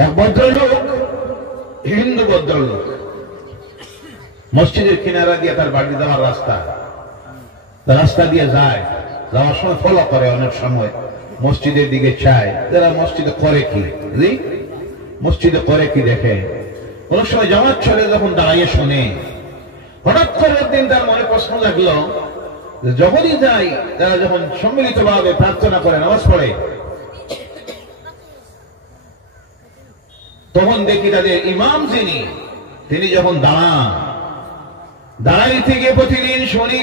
এক ভদ্রলোক, হিন্দু ভদ্রলোক, মসজিদের কিনারা দিয়ে তার বাড়ি যাওয়ার রাস্তা দিয়ে যায়। যাওয়ার সময় ফলো করে, অনেক সময় মসজিদের দিকে চায়, যারা মসজিদে করে কি দেখে। অনেক সময় জামাত ছেড়ে যখন দাঁড়িয়ে শুনে, হঠাৎ করে একদিন তার মনে প্রশ্ন লাগলো, যখনই যাই তারা যখন সম্মিলিতভাবে প্রার্থনা করে, নামাজ পড়ে, তখন দেখি তাদের ইমাম তিনি যখন দাঁড়াইতে গিয়ে প্রতিদিন শুনি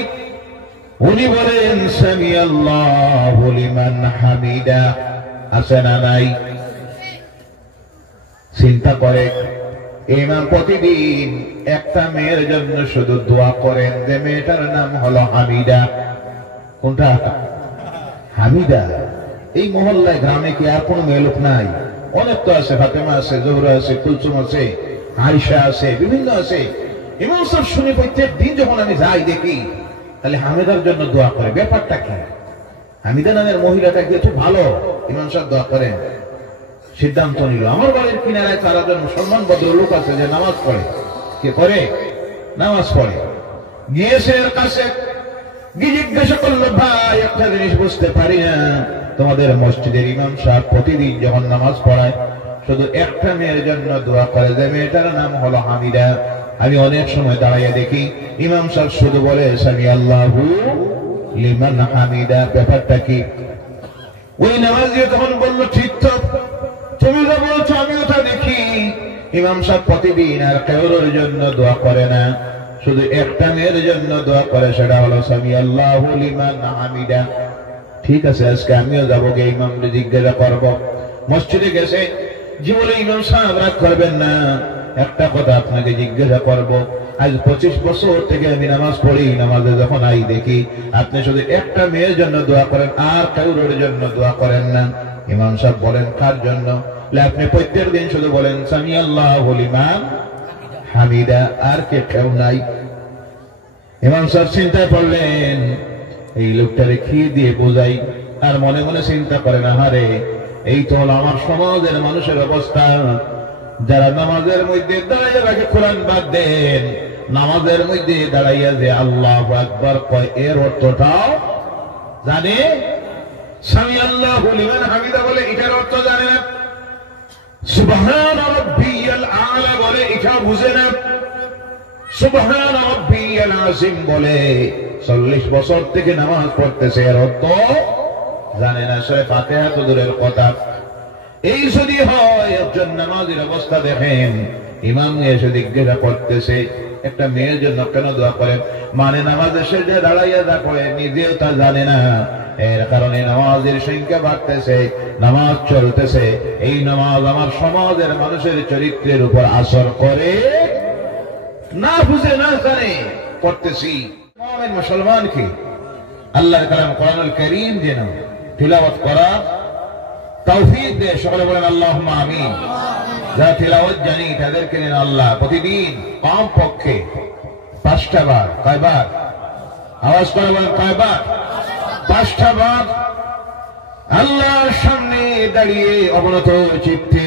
উনি বলেন সামি আল্লাহু লিমান হামিদা, আছে না নাই? চিন্তা করে, ইমাম প্রতিদিন একটা মেয়ের জন্য শুধু দোয়া করেন, যে মেয়েটার নাম হলো হামিদা। কোনটা? হামিদা। এই মহল্লায় গ্রামে কি আর কোনো মেয়ে লোক নাই? অনেক তো আছে, ফাতেমা আছে, জোহরা আছে, কুলসুম আছে, আয়েশা আছে, বিভিন্ন আছে। ইমাম সাহেব শুনে প্রত্যেক দিন যখন আমি যাই দেখি, তাহলে হামিদার জন্য দোয়া করে। ব্যাপারটা কি? হামিদা নামের মহিলাটা কি একটু ভালো? ইমাম সাহেব দোয়া করেন। সিদ্ধান্ত নিল, আমার বাড়ির কিনারায় 4 জন মুসলমান ভদ্রলোক আছে যে নামাজ পড়ে। কে করে? নামাজ পড়ে। গিয়েছে এর কাছে, গিয়ে জিজ্ঞাসা করলো, ভাই একটা জিনিস বুঝতে পারি না, তোমাদের মসজিদের ইমাম সাহেব প্রতিদিন যখন নামাজ পড়ায় শুধু একটা মেয়ের জন্য দোয়া করে, যে মেয়েটার নাম হলো হামিদা। আমি অনেক সময় দাঁড়াইয়া দেখি ইমাম সাহেব শুধু বলে সামি আল্লাহু লিমান হামিদা। ব্যাপারটা কি? ওই নামাজি তখন বলল, ঠিক তো, তুমি যা বলছো আমিও তা দেখি। ইমাম সাহেব প্রতিদিন আর কারোর জন্য দোয়া করে না, শুধু একটা মেয়ের জন্য দোয়া করে, সেটা হলো সামি আল্লাহু লিমান হামিদা। ঠিক আছে, আজকে আমিও যাবো, গিয়ে ইমামকে জিজ্ঞাসা করবো। মসজিদে গেছে, যে বলে ইমাম সাহেব রাগ করবেন না, একটা কথা আপনাকে জিজ্ঞাসা করবো। আজ 25 বছর থেকে আমি নামাজ পড়ি, নামাজে যখন আই দেখি আপনি শুধু একটা মেয়ের জন্য দোয়া করেন, আর কারোর জন্য দোয়া করেন না। ইমাম সাহেব বলেন, কার জন্য? আপনি প্রত্যেক দিন শুধু বলেন সামি আল্লাহু লিমান হামিদা, আর কেউ নাই। ইমাম সাহেব চিন্তায় পড়লেন, এই লোকটারে কি দিয়ে বোঝাই? আর মনে মনে চিন্তা করেন, আহারে, এই তো হলো আমার সমাজের মানুষের অবস্থা, যারা নামাজের মধ্যে দাঁড়াইয়া রাখে, কোরআন বাদ দেন, নামাজের মধ্যে দাঁড়াইয়া যে আল্লাহু আকবার কয়, এর অর্থটাও জানে। সামি আল্লাহু লিমান হামিদা বলে, এটার অর্থ জানে না। সুবহান রাব্বিয়াল আলা বলে, এটা বুঝে না। সুবহান রাব্বিয়াল আযীম বলে, 40 বছর থেকে নামাজ পড়তেছে, এর অর্থ জানে না। সূরা ফাতিহা তো দূরের কথা। এই যদি হয়, একজন নামাজের অবস্থা দেখেন, ইমাম এসে জিজ্ঞাসা করতেছে, একটা মেয়ের জন্য কেন দোয়া করেন? মানে নামাজে সে যে দাঁড়াইয়া যা করে নিজেও তা জানে না। এর কারণে নামাজের সংখ্যা বাড়তেছে, নামাজ চলতেছে। এই নামাজ আমার সমাজের মানুষের চরিত্রের উপর আসর করে না, বুঝে না জানে করতেছি। মুসলমানকে আল্লাহর কালাম কোরআনুল কারীম যেন তিলাওয়াত করা তৌফিক দে। সকলে বলেন আল্লাহুম্মা আমিন। যারা তিলাওয়াত জানি তাদেরকে যেন আল্লাহ প্রতিদিন কমপক্ষে 5টা বার, কয়বার? আওয়াজ করে বলেন, কয়বার? 5টা বার আল্লাহর সামনে দাঁড়িয়ে অবনত চিত্তে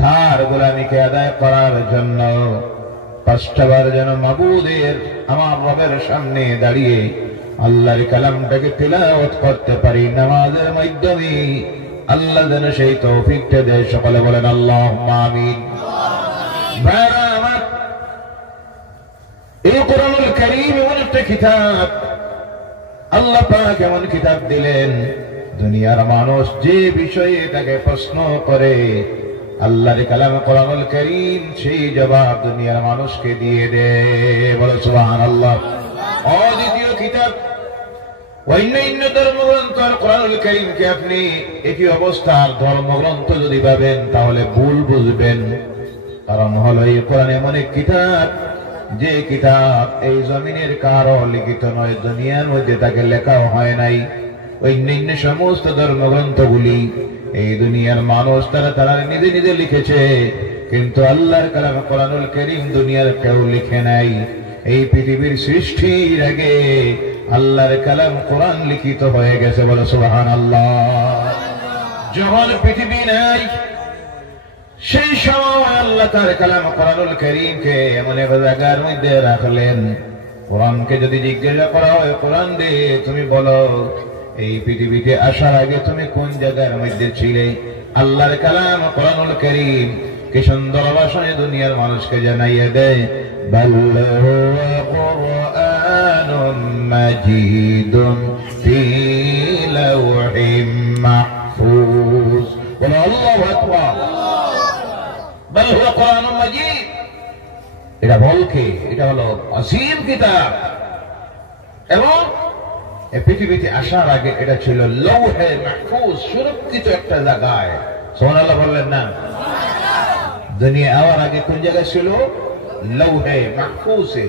তার গোলামীকে আদায় করার জন্য 5টা বার যেন মাবুদের, আমার রবের সামনে দাঁড়িয়ে আল্লাহর কালামটাকে তিলাওয়াত করতে পারি নামাজের মাধ্যমে। আল্লাহ যেন সেই তৌফিকটা দেয়। সকলে বলেন আল্লাহুম্মা আমিন। এই কোরআনুল কারীম এমন একটা কিতাব, আল্লাহ পাক এমন কিতাব দিলেন, দুনিয়ার মানুষ যে বিষয়ে তাকে প্রশ্ন করে, আল্লাহর কালাম কোরআনুল কারীম সেই জবাব দুনিয়ার মানুষকে দিয়ে দেয়। বলে সুবহানাল্লাহ। অদ্বিতীয় কিতাব, অন্য ধর্মগ্রন্থ আর কোরআনুল কারীমকে আপনি একই অবস্থার ধর্মগ্রন্থ যদি ভাবেন তাহলে ভুল বুঝবেন। কারণ হলো এই কোরআন এমন এক কিতাব, যে কিতাব এই জমিনের কারো লিখিত নয়, দুনিয়ার মধ্যে তাকে লেখাও হয় নাই। অন্যান্য সমস্ত ধর্মগ্রন্থগুলি এই দুনিয়ার মানুষ তারা নিজে নিজে লিখেছে, কিন্তু আল্লাহর কালাম কোরআনুল কারীম দুনিয়ার কেউ লিখে নাই। এই পৃথিবীর সৃষ্টির আগে আল্লাহর কালাম কোরআন লিখিত হয়ে গেছে। বলে সুবহানাল্লাহ। যখন পৃথিবী নাই সেই সময় আল্লাহ তার কালাম কোরআনুল কারীমকে এমন এক জায়গার মধ্যে রাখলেন, কোরআনকে যদি জিজ্ঞাসা করা হয়, কোরআন দিয়ে তুমি বলো এই পৃথিবীতে আসার আগে তুমি কোন জায়গার মধ্যে ছিলে? আল্লাহর কালাম কোরআনুল কারীম কি সুন্দর ভাষায় দুনিয়ার মানুষকে জানাইয়ে দেয়, বাল হুয়া কুরআনুম মাজিদুন ফি লাওহিম মাহফুজ। বলো আল্লাহু আকবার। বাল হুয়া কুরআনুম মাজিদ, এটা বলকে এটা হলো আসীম কিতাব, এবং পৃথিবীতে আসার আগে এটা ছিল লৌহে মাহফুজ, সুরক্ষিত একটা জায়গায়। সুবহানাল্লাহ বললেন না? দুনিয়া আওয়ার আগে কোন জায়গায় ছিল? লৌহে মাহফুজে।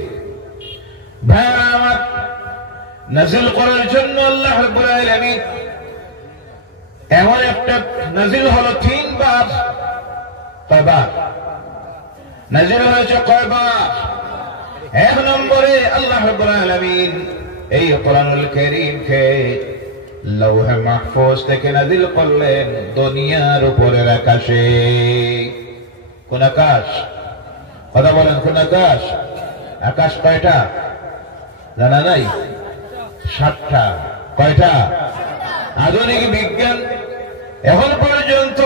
নাজিল করার জন্য আল্লাহ রাব্বুল আলামিন এমন একটা নাজিল হলো 3 বার। কয়বার নাজিল হয়েছে? কয়বার? 1 নম্বরে আল্লাহ রাব্বুল আলামিন এই কোরআনুল কারীমকে লৌহে মাহফুজ থেকে নাজিল করলেন দুনিয়ার উপরের আকাশে। কোন আকাশ? কথা বলেন, কোন আকাশ? আকাশ কয়টা জানা নাই? 7টা। কয়টা? আধুনিক বিজ্ঞান এখন পর্যন্ত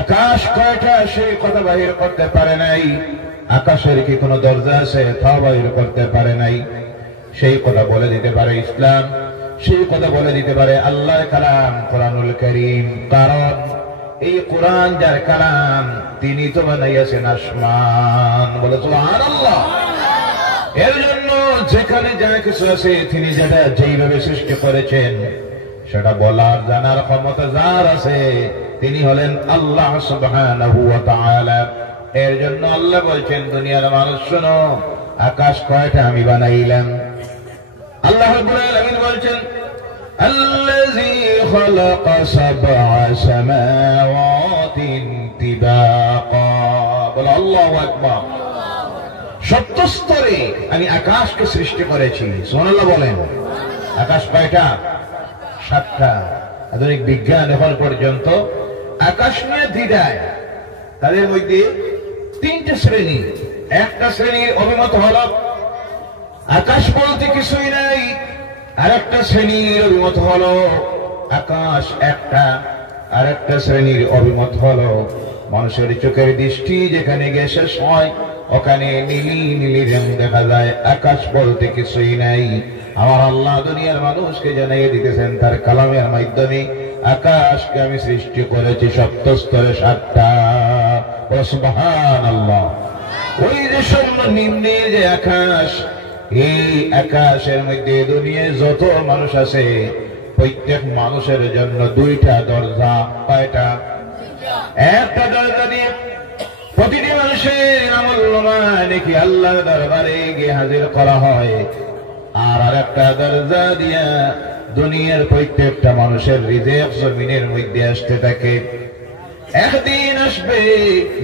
আকাশ কয়টা সেই কথা বাহির করতে পারে নাই। আকাশের কি কোনো দরজা আছে? তা বাহির করতে পারে নাই। সেই কথা বলে দিতে পারে ইসলাম, সেই কথা বলে দিতে পারে আল্লাহর কালাম কোরআনুল কারীম। কারণ এই কোরআন যার কালাম, তিনি তো বানাইয়াছেন আসমান। বলে সুবহানাল্লাহ। এর জন্য যেখানে যা কিছু আছে তিনি যেটা যেইভাবে সৃষ্টি করেছেন সেটা বলার জানার ক্ষমতা যার আছে তিনি হলেন আল্লাহ সুবহানাহু ওয়া তাআলা। এর জন্য আল্লাহ বলছেন, দুনিয়ার মানুষ শোনো, আকাশ কয়টা আমি বানাইলাম। আল্লাহ রাব্বুল আলামিন বলছেন, আল্লাযী খালাকা সাবআ সামাওয়াতিন তিবাকা। বলো আল্লাহু আকবার। 7 স্তরে আমি আকাশকে সৃষ্টি করেছি। সুবহানাল্লাহ বলেন। আকাশ কয়টা? 7টা। আধুনিক বিজ্ঞান এখন পর্যন্ত আকাশ নিয়ে দ্বিধায়। তাদের মধ্যে 3টে শ্রেণী। একটা শ্রেণীর অভিমত হলো আকাশ বলতে কিছুই নাই, আর একটা শ্রেণীর অভিমত হলো আকাশ একটা, আর একটা শ্রেণীর অভিমত হলো মানুষের চোখের দৃষ্টি যেখানে গিয়ে শেষ হয় ওখানে নীলি নীলি রং দেখা যায়, আকাশ বলতে কিছুই নাই। আমার আল্লাহ দুনিয়ার মানুষকে জানিয়ে দিতেছেন তার কালামের মাধ্যমে, আকাশকে আমি সৃষ্টি করেছি 7 স্তরে 7টা। সুবহানাল্লাহ। ওই যে সর্বনিম্নে যে আকাশ, এই আকাশের মধ্যে দুনিয়ায় যত মানুষ আছে প্রত্যেক মানুষের জন্য 2টা দরজা। কয়টা? একটা দরজা দিয়ে প্রতিটি মানুষের আমলনামা নাকি আল্লাহর দরবারে গিয়ে হাজির করা হয়, আর আরেকটা দরজা দিয়া দুনিয়ার প্রত্যেকটা মানুষের রিজিক জমিনের মধ্যে আসতে থাকে। একদিন আসবে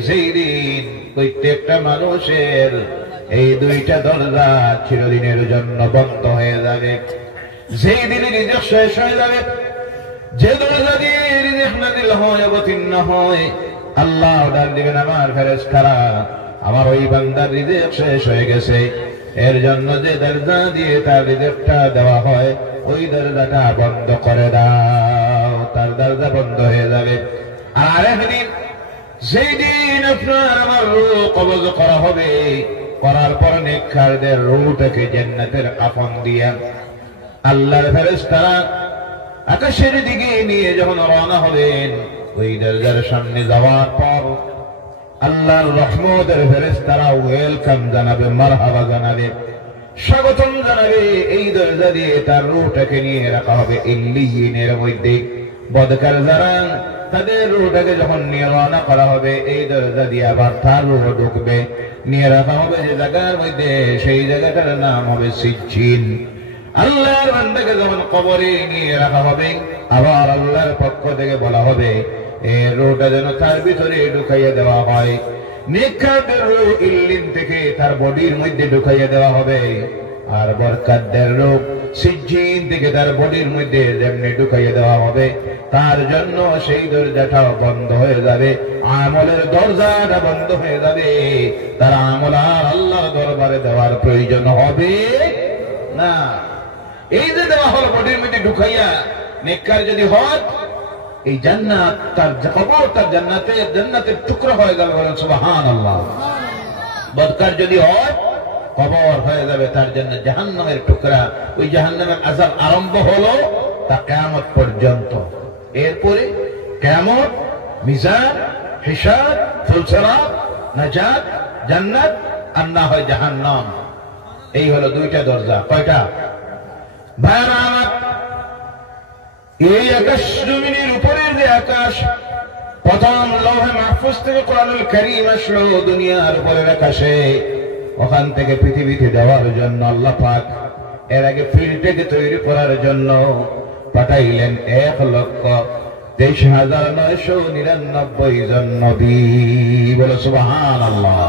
যেই দিন প্রত্যেকটা মানুষের এই 2টা দরজা চিরদিনের জন্য বন্ধ হয়ে যাবে। যেই দিনে রিজিক শেষ হয়ে যাবে, যে দরজা দিয়ে রিজিক নাযিল হয় অবতীর্ণ হয়, আল্লাহ অর্ডার দিবেন, আমার ফেরেশতারা আমার ওই বান্দার রিজিক শেষ হয়ে গেছে, এর জন্য যে দরজা দিয়ে তার রিজিকটা দেওয়া হয় ওই দরজাটা বন্ধ করে দাও। তার দরজা বন্ধ হয়ে যাবে। আর একদিন যেই দিন আপনার আমার রূহ কবজ করা হবে, করার পর নেককারদের রূহটাকে জান্নাতের কাফন দিয়া আল্লাহর ফেরেশতারা আকাশের দিকে নিয়ে যখন রওনা হবেন, ওই দরজার সামনে যাওয়ার পর আল্লাহর রহমতের ফেরেশতারা ওয়েলকাম জানাবে, মারহাবা জানাবে, স্বাগতম জানাবে। এই দরজা দিয়ে তার রূহটাকে নিয়ে রাখা হবে ইল্লিয়িনের মধ্যে। বদকার যারা তাদের রূহটাকে যখন নিয়ে রওনা করা হবে, এই দরজা দিয়ে আবার তার রূহ ঢুকবে, নিয়ে রাখা হবে যে জায়গার মধ্যে, সেই জায়গাটার নাম হবে সিজ্জিন। আল্লাহর বান্দাকে যখন কবরে নিয়ে রাখা হবে, আবার আল্লাহর পক্ষ থেকে বলা হবে এই রূহটা যেন তার ভিতরে ঢুকাইয়া দেওয়া হয়। নেককারদের রূহ ইল্লিন থেকে তার বডির মধ্যে ঢুকাইয়া দেওয়া হবে, আর বরকাতদের রূহ সিজ্জিন থেকে তার বডির মধ্যে যেমনি ঢুকাইয়া দেওয়া হবে, তার জন্য সেই দরজাটাও বন্ধ হয়ে যাবে। আর আমলের দরজাটা বন্ধ হয়ে যাবে, তার আমল আর আল্লাহর দরবারে দেওয়ার প্রয়োজন হবে না। এই যে দেওয়া হলো বডির মধ্যে ঢুকাইয়া, নেককার যদি হয় এই জান্নাত তার কবর তার জান্নাতের টুকরা হয়ে যাবে, বলেন সুবহানাল্লাহ। বদকার যদি হয় কবর হয়ে যাবে তার জন্য জাহান্নামের টুকরা। ওই জাহান্নামের আযাব আরম্ভ হলো তা কিয়ামত পর্যন্ত। এরপরে কিয়ামত, মিজান, হিসাব, ফুলসিরাত, নাজাত, জান্নাত, আর না হয় জাহান্নাম। এই হলো দুইটা দরজা। কয়টা? ভাইরা আমার, এই আকাশ জমিনের উপরের যে আকাশ, প্রথম লৌহে মাহফুজ থেকে কোরআনুল কারীম আসলো দুনিয়ার উপরের আকাশে, ওখান থেকে পৃথিবীতে দেওয়ার জন্য আল্লাহ পাক এর আগে ফিল্ডটাকে তৈরি করার জন্য পাঠাইলেন 1,23,999 জন নবী। বলে সুবহানাল্লাহ।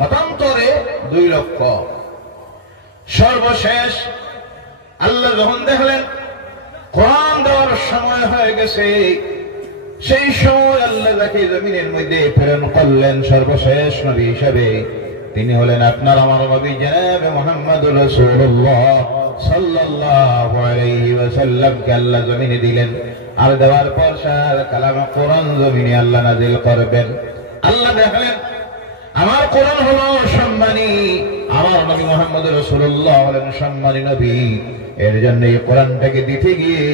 মতান্তরে 2 লক্ষ। সর্বশেষ আল্লাহ যখন দেখলেন কোরআন দেওয়ার সময় হয়ে গেছে, সেই সময় আল্লাহ যাকে জমিনের মধ্যে প্রেরণ করলেন সর্বশেষ নবী হিসাবে, তিনি হলেন আপনার আমার নবী জনাবে মুহাম্মদুর রাসূলুল্লাহ সাল্লাল্লাহু আলাইহি ওয়াসাল্লামকে আল্লাহ জমিনে দিলেন। আর দেওয়ার পর সার কালাম কোরআন জমিনে আল্লাহ নাযিল করবেন। আল্লাহ দেখলেন আমার কোরআন হলো সম্মানী, আমার নবী মুহাম্মদুর রাসূলুল্লাহ হলেন সম্মানী নবী। এর জন্য এই কোরআনটাকে দিতে গিয়ে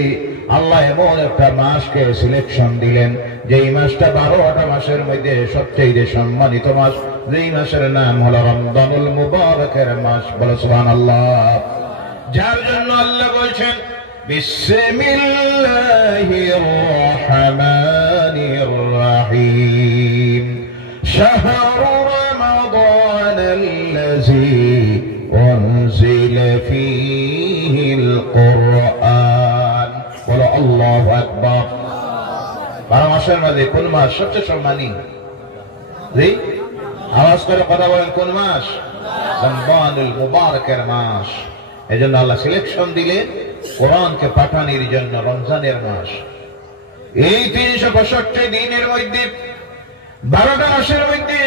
আল্লাহ এমন একটা মাসকে সিলেকশন দিলেন, যেই মাসটা 12টা মাসের মধ্যে সবচেয়ে সম্মানিত মাস, যেই মাসের নাম হলো রমজানুল মুবারকের মাস। বলো সুবহানাল্লাহ। যার জন্য আল্লাহ বলছেন বিসমিল্লাহির রহমানির রহিম, শাহরু রমাদানাল্লাযী উনজিলা ফীহিল কুরআন। বলো আল্লাহু আকবার। 12 মাসের মধ্যে কোন মাস সবচেয়ে সম্মানী? জি, আওয়াজ করে কথা বলেন, কোন মাস? রমজানুল মুবারকের মাস। এজন্য আল্লাহ সিলেকশন দিলেন কোরআনকে পাঠানোর জন্য রমজানের মাস। এই 365 দিনের মধ্যে 12টা মাসের মধ্যে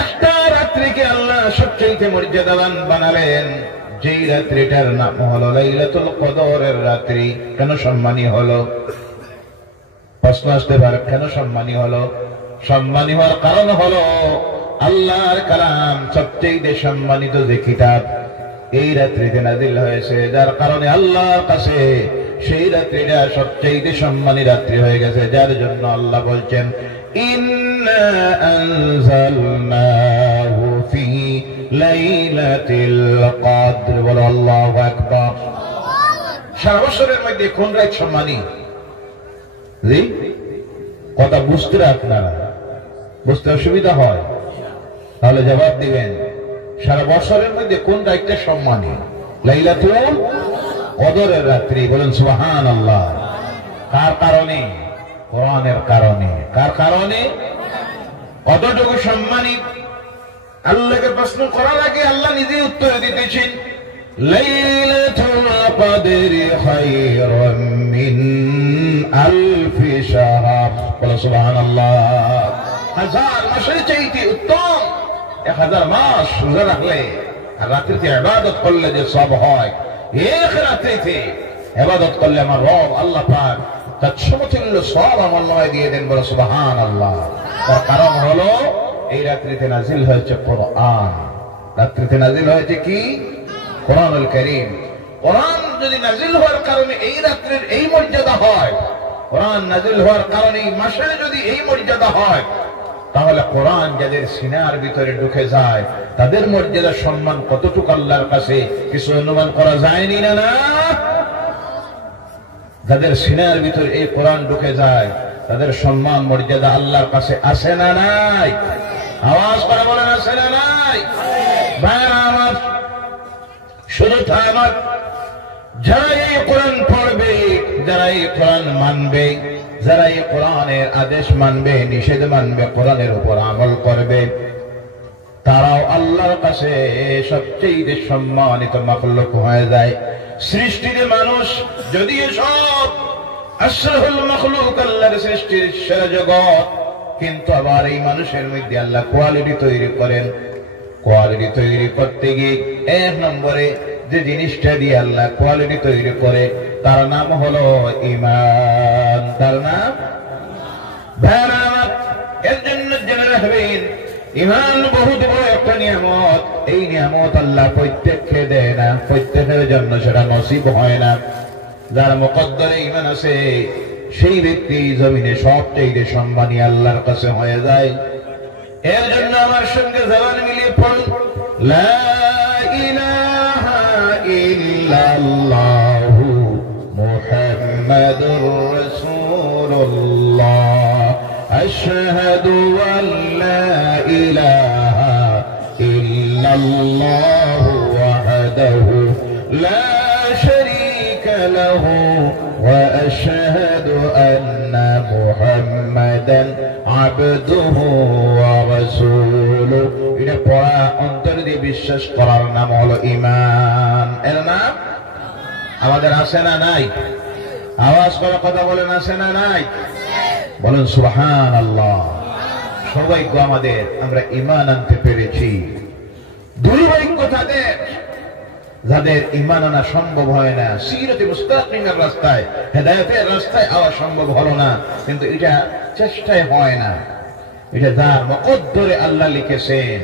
একটা রাত্রিকে আল্লাহ সবচেয়ে মর্যাদাবান বানালেন, যেই রাত্রিটার নাম হলো লাইলাতুল কদরের রাত্রি। কেন সম্মানী হলো? প্রশ্ন আসতে পারে, কেন সম্মানী হলো? সম্মানী হওয়ার কারণ হলো আল্লাহর কালাম সবচেয়ে সম্মানিত যে কিতাব এই রাত্রিতে নাযিল হয়েছে, যার কারণে আল্লাহর কাছে সেই রাত্রিটা সবচেয়ে সম্মানী রাত্রি হয়ে গেছে। যার জন্য আল্লাহ বলছেন ইন্না আনজালনাহু ফি লাইলাতিল কদর। বলো আল্লাহু আকবার। সারা বছরের মধ্যে কোন রাত সম্মানী? জি, কথা বুঝতে আপনারা বুঝতে অসুবিধা হয় তাহলে জবাব দিবেন। সারা বছরের মধ্যে কোন রাতটা সম্মানী? লাইলাতুল কদরের রাত্রি। বলেন সুবহানাল্লাহ। কার কারণে? কোরআনের কারণে। কার কারণে? কতটুকু সম্মানী? আল্লাহকে প্রশ্ন করার আগে আল্লাহ নিজে উত্তর দিতেছেন, লাইলাতুল কদরি খায়রুম মিন আলফি শাহর। বলো সুবহানাল্লাহ। 1000 মাসের চাইতে উত্তম 1000 মাস রোজা রাখলে আর রাত্রিতে ইবাদত করলে যে সব হয়, এক রাত্রিতে ইবাদত করলে আমার রব আল্লাহ পাক তার সমতুল্য সব আমলনামায় দিয়ে দেন। বলো সুবহানাল্লাহ। তার কারণ হলো এই রাত্রিতে নাযিল হয়েছে কোরআন। রাত্রিতে নাযিল হয়েছে কি? কোরআনুল কারীম। কোরআন যদি নাযিল হওয়ার কারণে এই রাত্রির এই মর্যাদা হয়, কোরআন নাযিল হওয়ার কারণে এই মাসের যদি এই মর্যাদা হয়, তাহলে কোরআন যাদের সিনার ভিতরে ঢুকে যায় তাদের মর্যাদা সম্মান কতটুকু আল্লাহর কাছে কিছু অনুমান করা যায়নি? না না, যাদের সিনার ভিতরে এই কোরআন ঢুকে যায় তাদের সম্মান মর্যাদা আল্লাহর কাছে আছে না নাই? আওয়াজ করে বলেন, আছে না নাই? ভাইরা আমার, শুধু তা আমার, যারা এই কোরআন পড়বে, যারা এই কোরআন মানবে, যারা এই কোরআনের আদেশ মানবে, নিষেধ মানবে, কোরআনের উপর আমল করবে, তারাও আল্লাহর কাছে সবচেয়ে সম্মানিত মাখলুক হয়ে যায়। সৃষ্টির মানুষ যদিও সব আশরাফুল মাখলুক, আল্লাহর সৃষ্টির সেরা জগৎ, কিন্তু আবার এই মানুষের মধ্যে আল্লাহ কোয়ালিটি তৈরি করেন। কোয়ালিটি তৈরি করতে গিয়ে এক নম্বরে যে জিনিসটা দিয়ে আল্লাহ কোয়ালিটি তৈরি করে তার নাম হলো ঈমান। তার নাম এর জন্য জেনে রাখবেন ঈমান বহুত বড় একটা নিয়ামত। এই নিয়ামত আল্লাহ প্রত্যেককে দেয় না, প্রত্যেকের জন্য সেটা নসিব হয় না। যার মুকদ্দরে ঈমান আছে সেই ব্যক্তি জমিনে সবচেয়ে সম্মানী আল্লাহর কাছে হয়ে যায়। এর জন্য আমার সঙ্গে জবান মিলিয়ে পড়ুন, লা ইলাহা ইল্লাল্লাহু মুহাম্মাদুর রাসূলুল্লাহ আশহাদু আল্লা ইলাহা ইল্লাল্লাহু ওয়াহদাহু লা শারীকা লাহু ওয়া আশহাদু আন্না মুহাম্মাদান আবদুহু ওয়া রাসূলুহু। এটা পড়া অন্তর দিয়ে বিশ্বাস করার নাম হলো ঈমান। এর নাম আমাদের আছে না নাই? আওয়াজ করে কথা বলেন, আছে না নাই? বলেন সুবহানাল্লাহ। সৌভাগ্য আমাদের, আমরা ঈমান আনতে পেরেছি। দুর্ভাগ্য তাদের যাদের ঈমান আনা সম্ভব হয় না। সিরাতে মুস্তাকিমের রাস্তায়, হেদায়েতের রাস্তায় আওয়া সম্ভব হলো না, কিন্তু এটা চেষ্টায় হয় না। এটা যার মুকদ্দরে আল্লাহ লিখেছেন।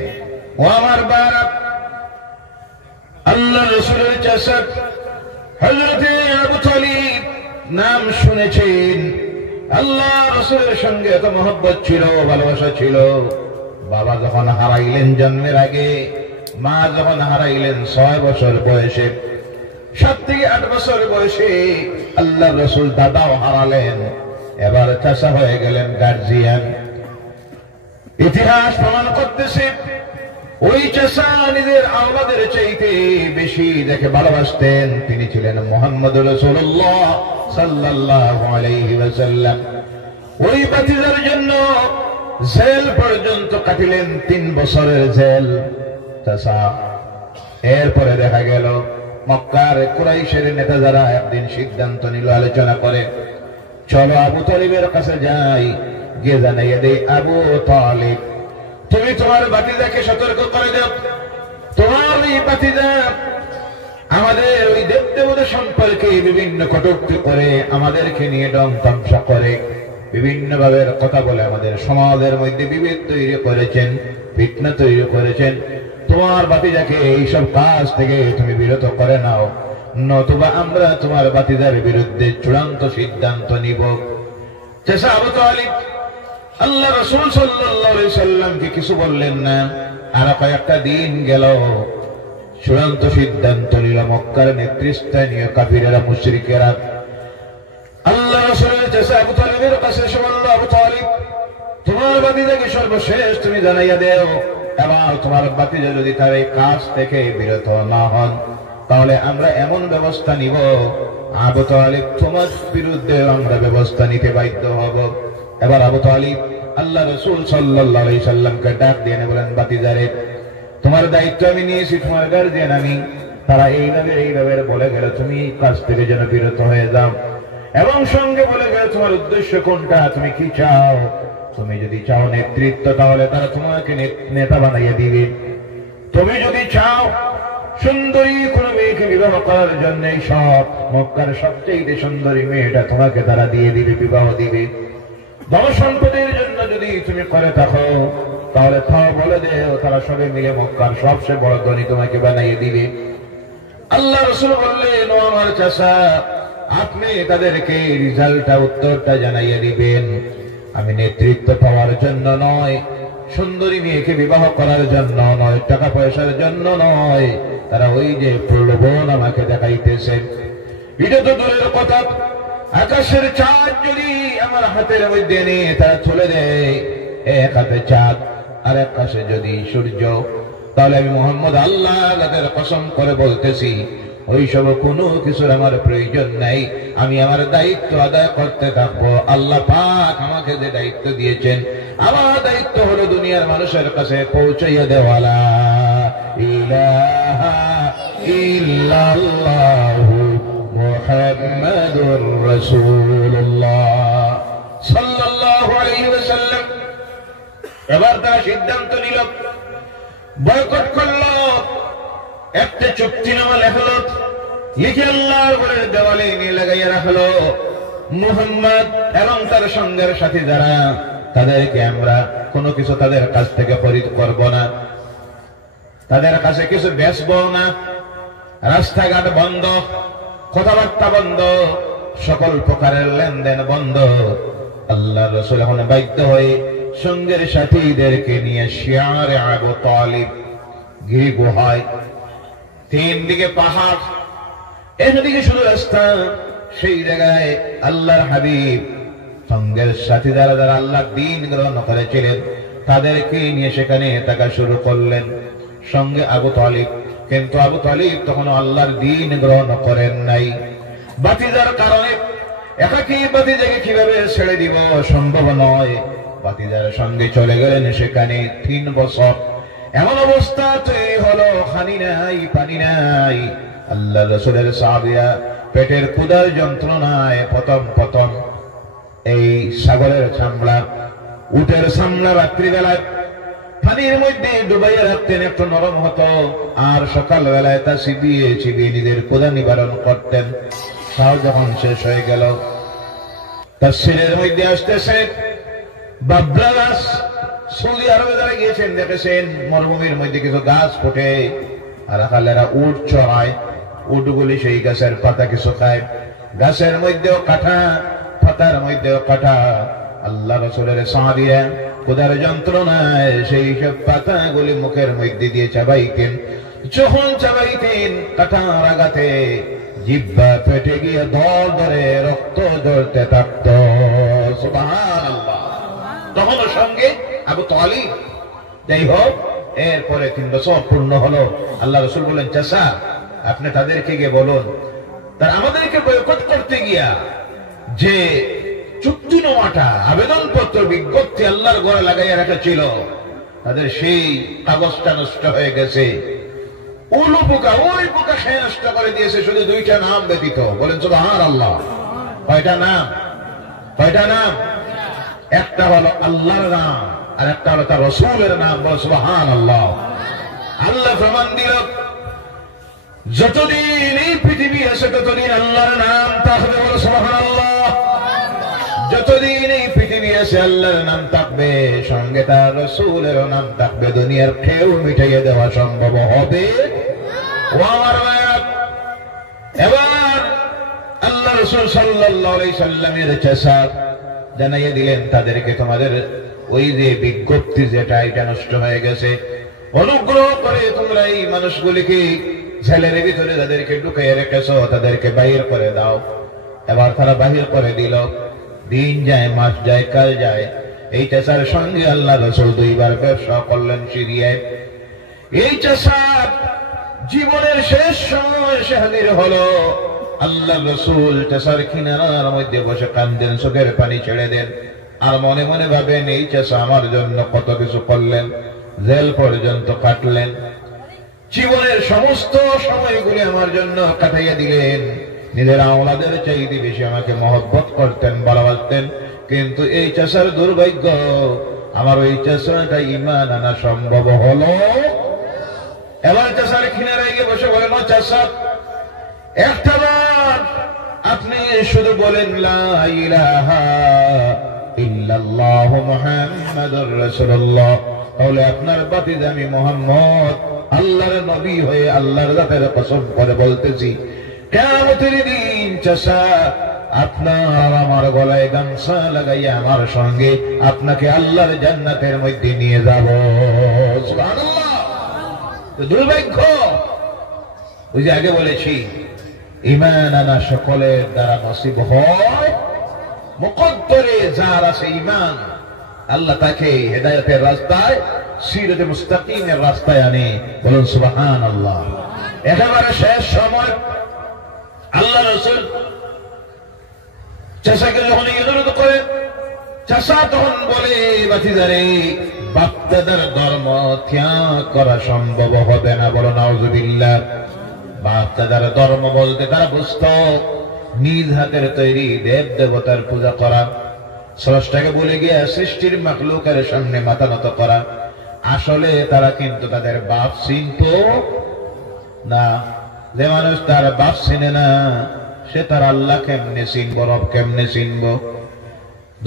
ও আমার বাবা, আল্লাহ রাসূলের চাচা হযরতে আবু তালিব নাম শুনেছেন। আল্লাহ রাসূলের সঙ্গে এত মহব্বত ছিল, ভালোবাসা ছিল। বাবা যখন হারাইলেন জন্মের আগে, মা যখন হারাইলেন 6 বছর বয়সে, 7 থেকে 8 বছর বয়সে আল্লাহ রাসূল দাদাও হারালেন। এবার চাচা হয়ে গেলেন গার্জিয়ান। ইতিহাস প্রমাণ করতেছে ওই চাচা নিজের আওলাদের চাইতে বেশি যাকে ভালোবাসতেন তিনি ছিলেন মুহাম্মদুর রাসূলুল্লাহ সাল্লাল্লাহু আলাইহি ওয়াসাল্লাম। ওই ভাতিজার জন্য জেল পর্যন্ত কাটিলেন, 3 বছরের জেল চাচা। এরপরে দেখা গেল মক্কার কুরাইশের নেতা যারা একদিন সিদ্ধান্ত নিল, আলোচনা করে, চলো আবু তালিবের কাছে যাই, গিয়ে জানাইয়ে দেই, আবু তালিব তুমি তোমার ভাতিজাকে সতর্ক করে দাও, তোমার এই ভাতিজা আমাদের ওই দেবদেবতা সম্পর্কে বিভিন্ন কটূক্তি করে, আমাদেরকে নিয়ে ডং তামসা করে, বিভিন্ন ভাবে কথা বলে আমাদের সমাজের মধ্যে বিভেদ তৈরি করেছেন, ফিতনা তৈরি করেছেন। তোমার ভাতিজাকে এইসব কাজ থেকে তুমি বিরত করে নাও, নতুবা আমরা তোমার ভাতিজার বিরুদ্ধে চূড়ান্ত সিদ্ধান্ত নিব। চাচা আবু তালিব আল্লাহ রাসূল সাল্লাল্লাহু আলাইহি সাল্লামকে কিছু বললেন না। আর কয়েকটা দিন গেল, চূড়ান্ত সিদ্ধান্ত নিল মক্কার নেতৃস্থানীয় কাফিরেরা, মুশরিকেরা। আল্লাহ রাসূলের চাচা আবু তালিবের কাছে এসে বলল, আবু তালিব তোমার ভাতিজাকে সর্বশেষ তুমি জানাইয়া দেও, এবার তোমার ভাতিজা যদি তার এই কাজ থেকে বিরত না হন, তাহলে আমরা এমন ব্যবস্থা নিব, আবু তালিব তোমার বিরুদ্ধে আমরা ব্যবস্থা নিতে বাধ্য হব। এবার আবু তালিব আল্লাহ রাসূল সাল্লাল্লাহু আলাইহি সাল্লামকে ডাক দিয়ে বলেন, ভাতিজারে তোমার দায়িত্ব আমি নিয়েছি, তোমার গার্জিয়ান আমি। তারা এইভাবে বলে গেল তুমি এই কাজ থেকে যেন বিরত হয়ে যাও, এবং সঙ্গে বলে গেল তোমার উদ্দেশ্য কোনটা, তুমি কি চাও। তুমি যদি চাও নেতৃত্ব, তাহলে তারা তোমাকে নেতা বানাইয়া দিবে। তুমি যদি চাও সুন্দরী কোন মেয়েকে বিবাহ করার জন্য, সব মক্কার সবচেয়ে সুন্দরী মেয়েটা তোমাকে তারা দিয়ে দিবে, বিবাহ দিবে। ধন সম্পদের জন্য যদি তুমি করে থাকো, তাহলে তাও বলে দেও, তারা সবে মিলে মক্কার সবচেয়ে বড় ধনী তোমাকে বানাইয়ে দিবে। আল্লাহ রাসূল বললেন, ও আমার চাচা আপনি তাদেরকে রেজাল্টটা, উত্তরটা জানাইয়া দিবেন। আমি নেতৃত্ব পাওয়ার জন্য নয়, সুন্দরী মেয়েকে বিবাহ করার জন্য নয়, টাকা পয়সার জন্য নয়, তারা ওই যে প্রলোভন আমাকে দেখাইতেছে। এটা তো দূরের কথা, আকাশের চাঁদ যদি আমার হাতের মধ্যে নিয়ে তারা চলে দেয়, এক হাতে চাঁদ আর এক পাশে যদি সূর্য, তাহলে আমি মুহাম্মদ আল্লাহ তাদের কসম করে বলতেছি ওইসব কোনো কিছুর আমার প্রয়োজন নাই। আমি আমার দায়িত্ব আদায় করতে থাকবো। আল্লাহ পাক আমাকে যে দায়িত্ব দিয়েছেন, আমার দায়িত্ব হলো দুনিয়ার মানুষের কাছে পৌঁছাইয়া দেওয়া, লা ইলাহা ইল্লাল্লাহু মুহাম্মাদুর রাসূলুল্লাহ সাল্লাল্লাহু আলাইহি ওয়াসাল্লাম। এবার তারা সিদ্ধান্ত নিল, বয়কট করলো। একটা চুক্তিনামা লেখলো, লিখে আল্লাহর ঘরের দেওয়ালে নিয়ে লাগাইয়া রাখলো, মুহাম্মদ এবং তার সঙ্গের সাথী যারা, তাদেরকে আমরা কোনো কিছু তাদের কাছ থেকে খরিদ করব না, তাদের কাছে কিছু বেচবো না, রাস্তাঘাট বন্ধ, কথাবার্তা বন্ধ, সকল প্রকারের লেনদেন বন্ধ। আল্লাহ রাসূল এখন বাধ্য হয়ে সঙ্গের সাথীদেরকে নিয়ে শিয়ারে আবু তালিব গিরি গুহায়, তিন দিকে পাহাড়, একদিকে শুধু রাস্তা, সেই জায়গায় আল্লাহর হাবিব সঙ্গের সাথী যারা যারা আল্লাহর দ্বীন গ্রহণ করেছিলেন তাদেরকে নিয়ে সেখানে থাকা শুরু করলেন, সঙ্গে আবু তালিব। কিন্তু আবু তালিব তখন আল্লাহর দ্বীন গ্রহণ করেন নাই। বাতিজার কারণে একাকী বাতিজাকে কিভাবে ছেড়ে দিব সম্ভব নয়। বাতিজার সঙ্গে চলে গেলেন সেখানে 3 বছর। এমন অবস্থা তৈরি হলো, খানি নাই, পানি নাই। আল্লাহ রাসূলের সাহাবীরা পেটের ক্ষুধার যন্ত্রণায় প্রথম এই ছাগলের চামড়া, উটের চামড়া রাত্রিবেলায় পানির মধ্যে ডুবাইয়া রাখতেন, একটু নরম হতো, আর সকালবেলায় তা চিবিয়ে চিবিয়ে নিজের ক্ষুধা নিবারণ করতেন। তাও যখন শেষ হয়ে গেল, তার শরীরের মধ্যে আসতেছে বাবলা গাছ। সৌদি আরবে যারা গিয়েছেন দেখেছেন মরুভূমির মধ্যে কিছু গাছ ফোটে, আর আকালেরা উট চড়ায়, উটগুলি সেই গাছের পাতা কিছু খায়। গাছের মধ্যেও কাঁটা, পাতার মধ্যেও কাঁটা। আল্লাহ রাসূলের সাহাবীরা ক্ষুধার যন্ত্রণায় সেই সব পাতাগুলি মুখের মধ্যে দিয়ে চাবাইতেন। যখন চাবাইতেন কাঁটার আঘাতে জিহ্বা ফেটে গিয়ে দল ধরে রক্ত ঝরতে থাকত। সুবহানাল্লাহ। তখন সঙ্গে আবু তালিব। যাই হোক, এরপরে 3 বছর পূর্ণ হলো। আল্লাহ রাসূল বললেন, চাচা আপনি তাদেরকে গিয়ে বলুন, তার আমাদেরকে বয়কট করতে গিয়া যে চুক্তিনামাটা, আবেদনপত্র, বিজ্ঞপ্তি আল্লাহর ঘরে লাগাইয়া রাখা ছিল, তাদের সেই কাগজটা নষ্ট হয়ে গেছে। উলু পোকা, ওই পোকা খেয়ে নষ্ট করে দিয়েছে, শুধু 2টা নাম ব্যতীত। বলেন সুবহানাল্লাহ। কয়টা নাম? কয়টা নাম? একটা হলো আল্লাহর নাম, আর একটা হলো তার রাসূলের নাম। বলেন সুবহানাল্লাহ। আল্লাহ ফরমান দিল, যতদিন এই পৃথিবী আছে ততদিন আল্লাহর নাম থাকবে। বলেন সুবহানাল্লাহ। যতদিন এই পৃথিবী আছে আল্লাহর নাম থাকবে, সঙ্গে তার রাসূলের নাম থাকবে। দুনিয়ার কেউ মিটাইয়ে দেওয়া সম্ভব হবে? ও আমার ভাইরা, এবার আল্লাহ রাসূল সাল্লাল্লাহু আলাইহি সাল্লামের চাচা জানাইয়া দিলেন তাদেরকে, তোমাদের ওই যে বিজ্ঞপ্তি যেটা, এটা নষ্ট হয়ে গেছে। অনুগ্রহ করে তোমরা এই মানুষগুলিকে জেলের ভিতরে তাদেরকে ঢুকাইয়া রেখেছ, তাদেরকে বাহির করে দাও। এবার তারা বাহির করে দিল। দিন যায়, মাস যায়, কাল যায়। এই চাচার সঙ্গে আল্লাহ রাসূল 2 বার ব্যবসা করলেন সিরিয়ায়। এই চাচা জীবনের শেষ সময় এসে হাজির হলো। আল্লাহ রাসূল চাচার কিনারার মধ্যে বসে কান্দেন, চোখের পানি ছেড়ে দেন, আর মনে মনে ভাবেন এই চাচা আমার জন্য কত কিছু করলেন, জেল পর্যন্ত কাটলেন, জীবনের সমস্ত সময়গুলি আমার জন্য কাটাইয়া দিলেন। নিজের আওলাদের চাইতে বেশি আমাকে মহব্বত করতেন, ভালোবাসতেন। কিন্তু এই চাচার দুর্ভাগ্য, আমার ওই চাচাটা ঈমান আনা সম্ভব হলো। এবার চাচার কিনারায় গিয়ে বসে বলেন, ও চাচা, একটাবার আপনি শুধু বলেন লা ইলাহা ইল্লাল্লাহু মুহাম্মাদুর রাসূলুল্লাহ, তাহলে আপনার বাতিজা আমি মুহাম্মদ আল্লাহর নবী হয়ে আল্লাহর জাতের কসম করে বলতেছি, কিয়ামতের দিন চাচা আপনার আমার গলায় গামছা লাগাইয়া আমার সঙ্গে আপনাকে আল্লাহর জান্নাতের মধ্যে নিয়ে যাব। সুবহানাল্লাহ। দুর্ভাগ্য, ওই যে আগে বলেছি, ঈমান আনা সকলের দ্বারা নসিব হয়। মুকদ্দরে যার আছে ঈমান, আল্লাহ তাকে হেদায়েতের রাস্তায়, সিরাতে মুস্তাকিমের রাস্তায় আনে। বলুন সুবহানাল্লাহ। একেবারে শেষ সময় আল্লাহ রাসূল চাচাকে যখন অনুরোধ করে, চাচা তখন বলে, বাতিজারে, বাপ-দাদার ধর্ম ত্যাগ করা সম্ভব হবে না। বলো নাউযুবিল্লাহ। বাপ-দাদার ধর্ম বলতে তারা বুঝত নিজ হাতের তৈরি দেব দেবতার পূজা করা, স্রষ্টাকে ভুলে গিয়ে সৃষ্টির মাখলুকের সামনে মাথা নত করা। আসলে তারা কিন্তু তাদের বাপ চিনতো না। যে মানুষ তার বাপ চিনে না, সে তার আল্লাহ কেমনে চিনব, রব কেমনে চিনব?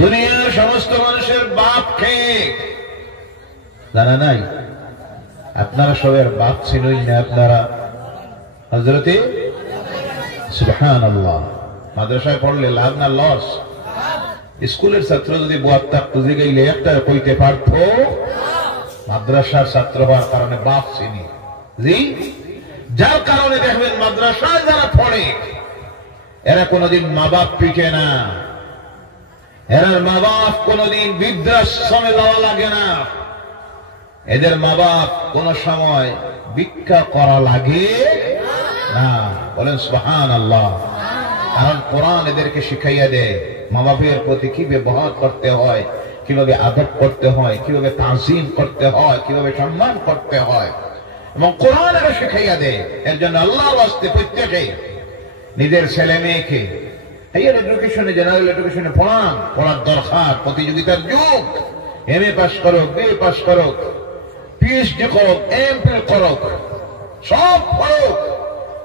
দুনিয়ার সমস্ত মানুষের বাপ কে জানা নাই? আপনারা সবের বাপ চিনই না। আপনারা হযরতে সুবহানাল্লাহ মাদ্রাসায় পড়লে লাভ না লস? স্কুলের ছাত্র যদি 72 খুঁজে গেলে একটা কইতে পারত, মাদ্রাসার ছাত্র হওয়ার কারণে বাপ চিনি। জি, যার কারণে দেখবেন মাদ্রাসায় যারা পড়ে এরা কোনদিন মা বাপ পিটে না, এরা মা বাপ কোনদিন বৃদ্ধাশ্রমে যাওয়া লাগে না, এদের মা বাপ কোন সময় ভিক্ষা করা লাগে না। বলেন সুবহানাল্লাহ। কারণ কোরআন এদেরকে শিখাইয়া দেয় মা বাপের প্রতি কি ব্যবহার করতে হয়, কিভাবে আদব করতে হয়, কিভাবে তাজিম করতে হয়, কিভাবে সম্মান করতে হয়, এবং কোরআন এরা শিখাইয়া দেয়। এর জন্য আল্লাহর ওয়াস্তে প্রত্যেকে নিজের ছেলে মেয়েকে হাইয়ার এডুকেশনে, জেনারেল এডুকেশনে পড়ার দরকার। প্রতিযোগিতার যুগ। এমএ পাস করুক, বিএ পাস করুক, পিএইচডি করুক, এমফিল করুক, সব পড়ুক,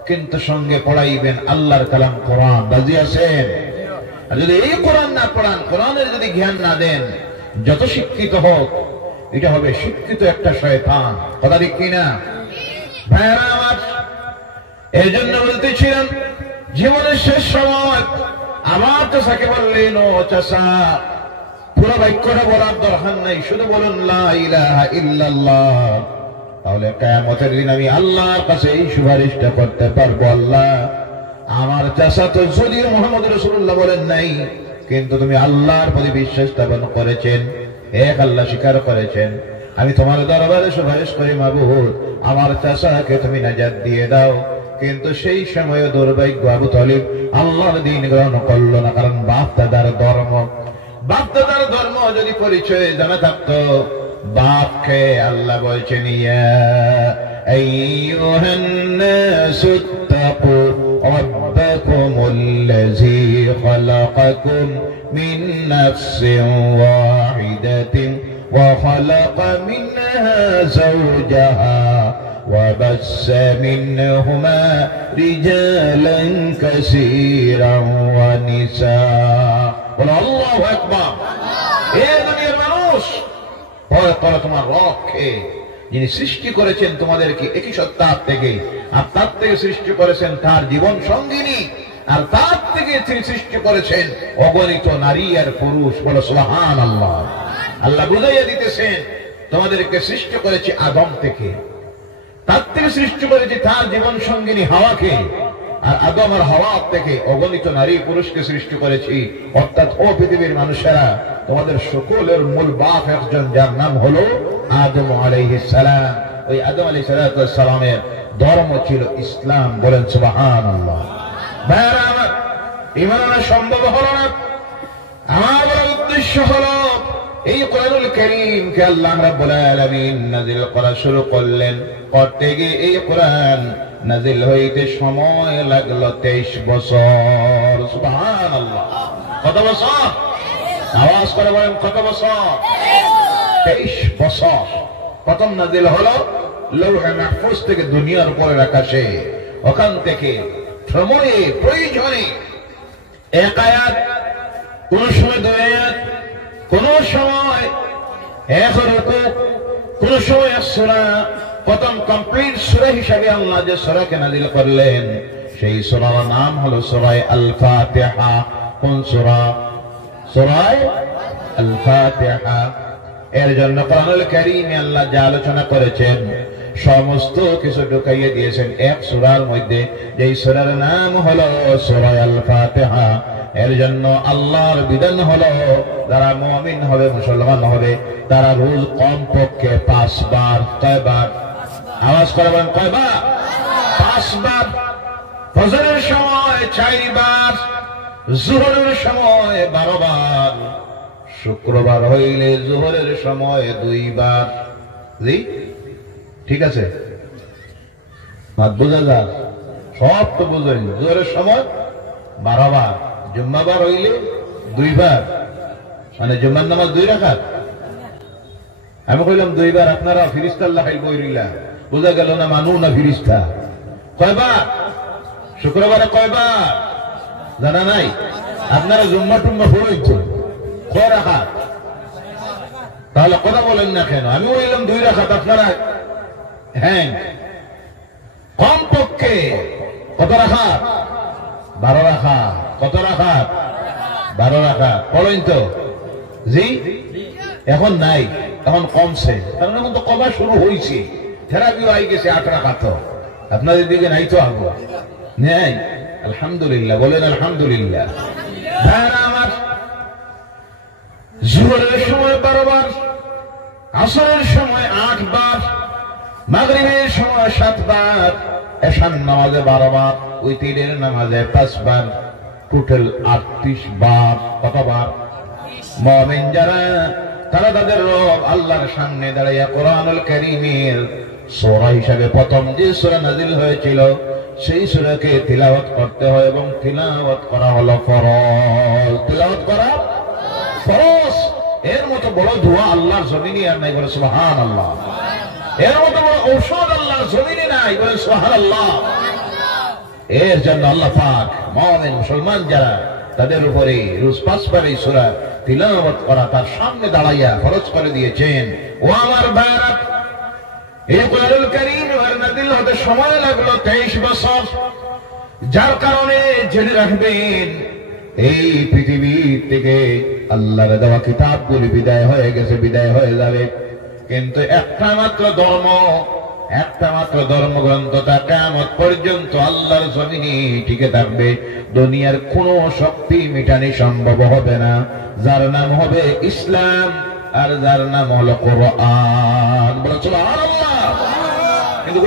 কিন্তু সঙ্গে পড়াইবেন আল্লাহর কালাম কোরআন। রাজি আছেন? আর যদি এই কোরআন না পড়ান, কোরআনের যদি জ্ঞান না দেন, যত শিক্ষিত হোক, এটা হবে শিক্ষিত একটা শয়তান। কথা ঠিক কিনা ভাইরা আমার? এই জন্য বলতেছিলাম, জীবনের শেষ সময় আমার চাচাকে বললেন, ও চাচা, পুরো বাক্যটা বলার দরকার নাই, শুধু বলুন লা ইলাহা ইল্লাল্লাহ, তাহলে কিয়ামতের দিন আমি আল্লাহর কাছে এই সুপারিশটা করতে পারবো। আল্লাহ, আমার চাচা তো যদিও মুহাম্মদ রাসূলুল্লাহ বলেন নাই, কিন্তু তুমি আল্লাহর প্রতি বিশ্বাস স্থাপন করেছেন, এক আল্লাহ স্বীকার করেছেন, আমি তোমার দরবারে সুপারিশ করি মাবুদ, আমার চাচাকে তুমি নাজাত দিয়ে দাও। কিন্তু সেই সময় দুর্ভাগ্য, আবু তালিব আল্লাহর দ্বীন গ্রহণ করলো না। কারণ বাপ দাদার ধর্ম যদি পরিচয় জানা থাকতো, বাপকে আল্লাহ বলছেন, ইয়া আইয়ুহান নাসুত্তাকু রাব্বাকুমুল্লাযী খালাকাকুম মিন নাফসিন ওয়াহিদাতিন ওয়া খালাকা মিনহা যাওজাহা وبث منهما رجالا كثيرا ونساء। الله أكبر। এই দুনিয়ার মানুষ, ভয় করো তোমার রবকে, যিনি সৃষ্টি করেছেন তোমাদেরকে একই সত্তার থেকে, আর তার থেকে সৃষ্টি করেছেন তার জীবন সঙ্গিনী, আর তার থেকে তিনি সৃষ্টি করেছেন অগণিত নারী আর পুরুষ। বলো সুবহানাল্লাহ। আল্লাহ বুঝাইয়া দিতেছেন, তোমাদেরকে সৃষ্টি করেছে আদম থেকে, তার থেকে সৃষ্টি করেছি তার জীবন সঙ্গিনী হাওয়াকে, আর আদম আর হাওয়া থেকে অগণিত নারী পুরুষকে সৃষ্টি করেছি। অর্থাৎ ও পৃথিবীর মানুষেরা, তোমাদের সকলের মূল বাপ একজন, যার নাম হলো আদম আলাইহিস সালাম। ওই আদম আলাইহিস সালামের ধর্ম ছিল ইসলাম। বলেন সুবহানাল্লাহ। ভাইরা আমার, ঈমান আনা সম্ভব হলো না। আমার উদ্দেশ্য হলো এই কোরআনুল কারীমকে আল্লাহ রাব্বুল আলামিন নাযিল করা শুরু করলেন। করতে গিয়ে এই কোরআন নাযিল হইতে সময় লাগলো 23 বছর। সুবহানাল্লাহ। কত বছর? আওয়াজ করে বলেন, কত বছর? 23 বছর। প্রথম নাযিল হলো লৌহে মাহফুজ থেকে দুনিয়ার উপরের আকাশে। ওখান থেকে সময়ে প্রয়োজনে এক আয়াত, কোন সময় 2 আয়াত, কোন সময় 1 রুকু, কোন সময় 1 সূরা। প্রথম কমপ্লিট সূরা হিসেবে আল্লাহ যে সূরাকে নাযিল করলেন, সেই সূরার নাম হলো সূরা আল ফাতিহা। কোন সূরা? সূরা আল ফাতিহা। এর জন্য কোরআনুল কারীমে আল্লাহ যা আলোচনা করেছেন সমস্ত কিছু ঢুকাইয়ে দিয়েছেন এক সূরার মধ্যে, যেই সূরার নাম হলো সূরা আল ফাতিহা। এর জন্য আল্লাহর বিধান হলো, যারা মুমিন হবে, মুসলমান হবে, তারা রোজ কমপক্ষে 5 বার। কয়বার? আওয়াজ করে বলেন, কয়বার? 5 বার। ফজরের সময় 4 বার, যোহরের সময় 12 বার, শুক্রবার হইলে যোহরের সময় 2 বার। জি, ঠিক আছে? বোঝা যায়? সব তো বুঝেন। যোহরের সময় 12 বার, জুম্মাবার হইলে 2 বার, মানে জুম্মার নামাজ 2 রাকাত। আমি কইলাম 2 বার, আপনারা ফিরিস্তা আল্লাহ বইরিলা, বোঝা গেল না মানু না ফিরিস্তা। কয়বার? শুক্রবারে কয়বার জানা নাই? আপনারা জুম্মা টুম্মা পড়াইছেন কয় রাকাত? তাহলে কথা বলেন না কেন? আমি বললাম 2 রাকাত, আপনারা হ্যাঁ কমপক্ষে কত রাকাত? 12 রাকাত। কত রাকাত? 12 রাকাত। পড়েন তো জি? এখন নাই, এখন কমছে, কারণ এখন তো কমা শুরু হয়েছে, থেরাপিও আই গেছে 8 রাকাত। আপনাদের দিকে নাই তো আগে নেই? আলহামদুলিল্লাহ, বলেন আলহামদুলিল্লাহ। আমার জোহরের সময় 12 বার, আসরের সময় 8 বার, মাগরিবের সময় 7 বার, এশার নামাজে 12 বার, উইতিরের নামাজে 5 বার, টোটাল 38 বার। কতবার? মুমিন যারা তারা তাদের রব আল্লাহর সামনে দাঁড়িয়ে কোরআনুল কারীমের সূরা হিসেবে প্রথম যে সূরা নাযিল হয়েছিল সেই সূরাকে তিলাওয়াত করতে হয়, এবং তিলাওয়াত করা হলো ফরজ। তিলাওয়াত করা ফরজ। এর মতো বড় দোয়া আল্লাহর জমিনে আর নাই, বলে সুবহানাল্লাহ। এর মতো বড় ঔষধ আল্লাহর জমিনে নাই, বলে সুবহানাল্লাহ। এর জন্য আল্লাহ পাক মুমিন মুসলমান যারা তাদের উপরে রোজ 5 বার এই সূরা তিলাওয়াত করা, তার সামনে দাঁড়াইয়া ফরজ করে দিয়েছেন। ও আমার ভাইরা, এই কোরআনুল কারীম নাযিল হতে সময় লাগলো 23 বছর। যার কারণে জেনে রাখবেন এই পৃথিবী থেকে আল্লাহর দেওয়া কিতাবগুলি বিদায় হয়ে গেছে, বিদায় হয়ে যাবে, কিন্তু একটা মাত্র ধর্মগ্রন্থ তা কিয়ামত পর্যন্ত আল্লাহর জমিনে টিকে থাকবে। দুনিয়ার কোন শক্তি মিটানি সম্ভব হবে না, যার নাম হবে ইসলাম, আর যার নাম হলো কোরআন। বলো সুবহানাল্লাহ। কিন্তু